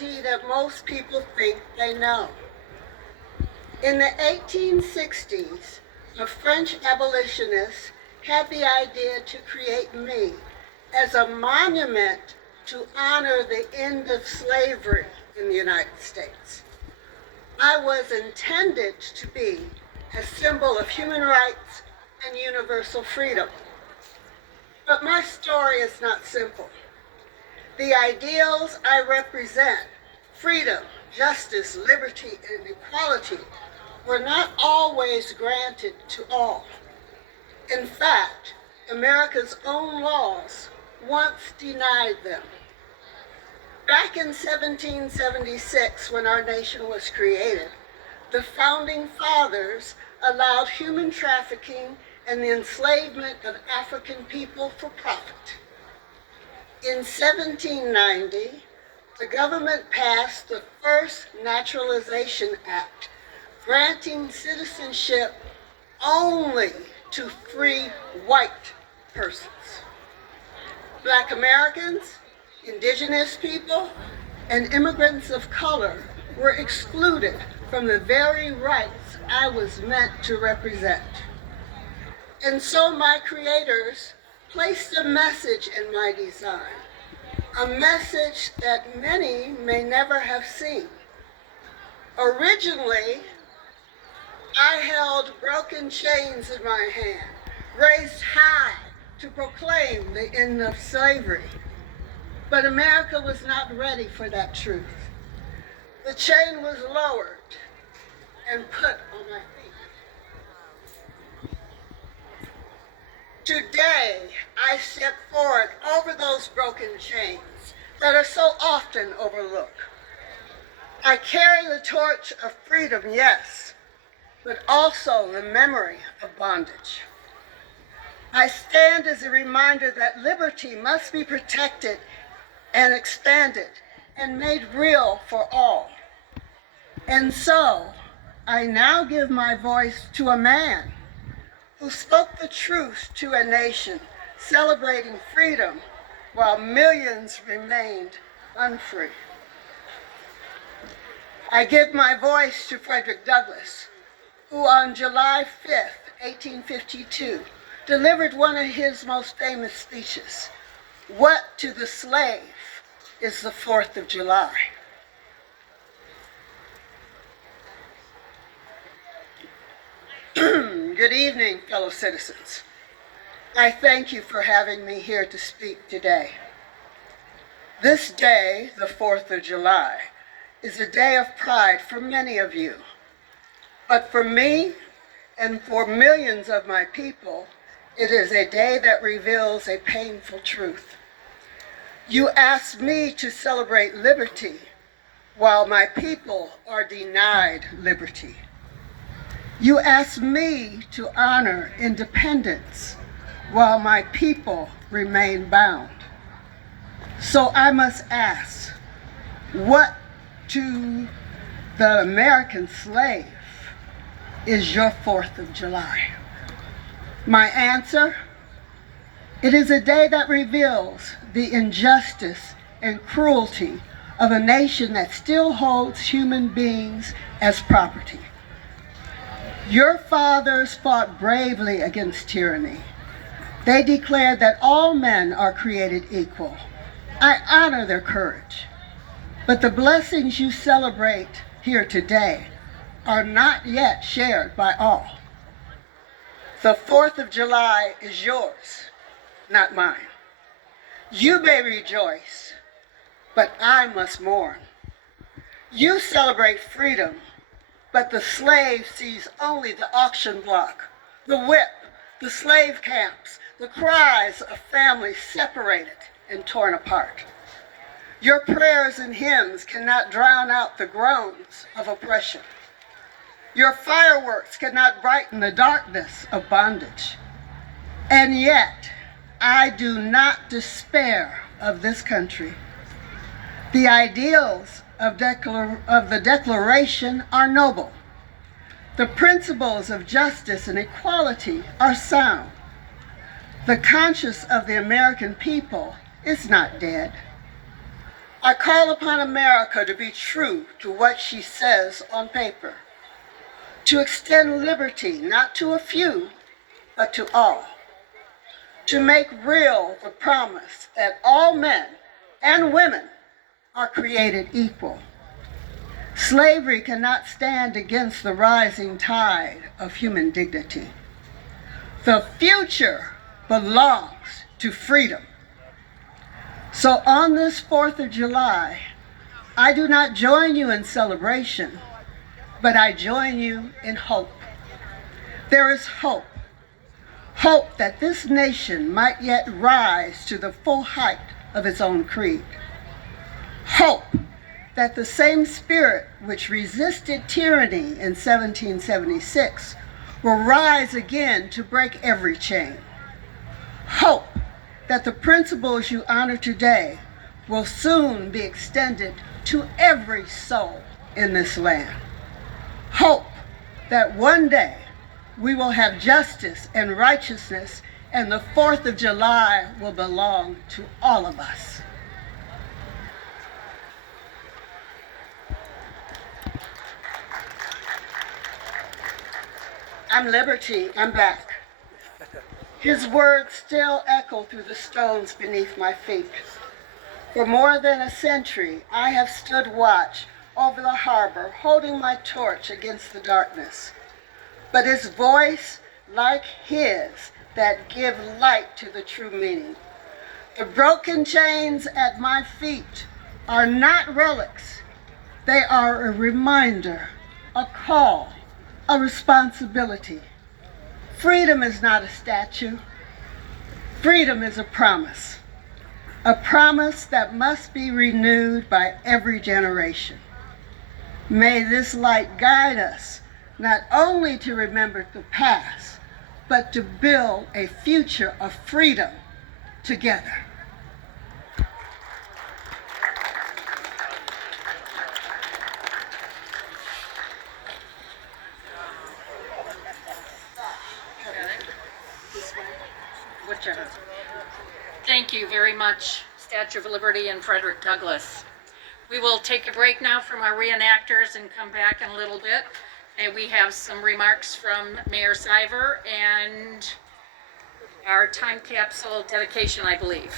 reality that most people think they know. In the 1860s, a French abolitionist had the idea to create me as a monument to honor the end of slavery in the United States. I was intended to be a symbol of human rights and universal freedom. But my story is not simple. The ideals I represent, freedom, justice, liberty, and equality, were not always granted to all. In fact, America's own laws once denied them. Back in 1776, when our nation was created, the founding fathers allowed human trafficking and the enslavement of African people for profit. In 1790, the government passed the first Naturalization Act, granting citizenship only to free white persons. Black Americans, indigenous people, and immigrants of color were excluded from the very rights I was meant to represent. And so my creators placed a message in my design, a message that many may never have seen. Originally, I held broken chains in my hand, raised high to proclaim the end of slavery. But America was not ready for that truth. The chain was lowered and put on my feet. Today, I step forward over those broken chains that are so often overlooked. I carry the torch of freedom, yes, but also the memory of bondage. I stand as a reminder that liberty must be protected and expanded and made real for all. And so, I now give my voice to a man who spoke the truth to a nation, celebrating freedom while millions remained unfree. I give my voice to Frederick Douglass, who on July 5th, 1852, delivered one of his most famous speeches. What to the slave is the 4th of July? Good evening, fellow citizens. I thank you for having me here to speak today. This day, the 4th of July, is a day of pride for many of you. But for me and for millions of my people, it is a day that reveals a painful truth. You asked me to celebrate liberty while my people are denied liberty. You asked me to honor independence while my people remain bound. So I must ask, what to the American slave is your 4th of July? My answer, it is a day that reveals the injustice and cruelty of a nation that still holds human beings as property. Your fathers fought bravely against tyranny. They declared that all men are created equal. I honor their courage. But the blessings you celebrate here today are not yet shared by all. The 4th of July is yours, not mine. You may rejoice, but I must mourn. You celebrate freedom, but the slave sees only the auction block, the whip, the slave camps, the cries of families separated and torn apart. Your prayers and hymns cannot drown out the groans of oppression. Your fireworks cannot brighten the darkness of bondage. And yet, I do not despair of this country. The ideals of the Declaration are noble. The principles of justice and equality are sound. The conscience of the American people is not dead. I call upon America to be true to what she says on paper, to extend liberty not to a few, but to all, to make real the promise that all men and women are created equal. Slavery cannot stand against the rising tide of human dignity. The future belongs to freedom. So on this 4th of July, I do not join you in celebration, but I join you in hope. There is hope. Hope that this nation might yet rise to the full height of its own creed. Hope that the same spirit which resisted tyranny in 1776 will rise again to break every chain. Hope that the principles you honor today will soon be extended to every soul in this land. Hope that one day we will have justice and righteousness, and the 4th of July will belong to all of us. I'm Liberty, I'm back. His words still echo through the stones beneath my feet. For more than a century, I have stood watch over the harbor, holding my torch against the darkness. But it's voice like his that give light to the true meaning. The broken chains at my feet are not relics. They are a reminder, a call, a responsibility. Freedom is not a statue. Freedom is a promise that must be renewed by every generation. May this light guide us not only to remember the past, but to build a future of freedom together. Thank you very much, Statue of Liberty and Frederick Douglass. We will take a break now from our reenactors and come back in a little bit. And we have some remarks from Mayor Siver and our time capsule dedication, I believe.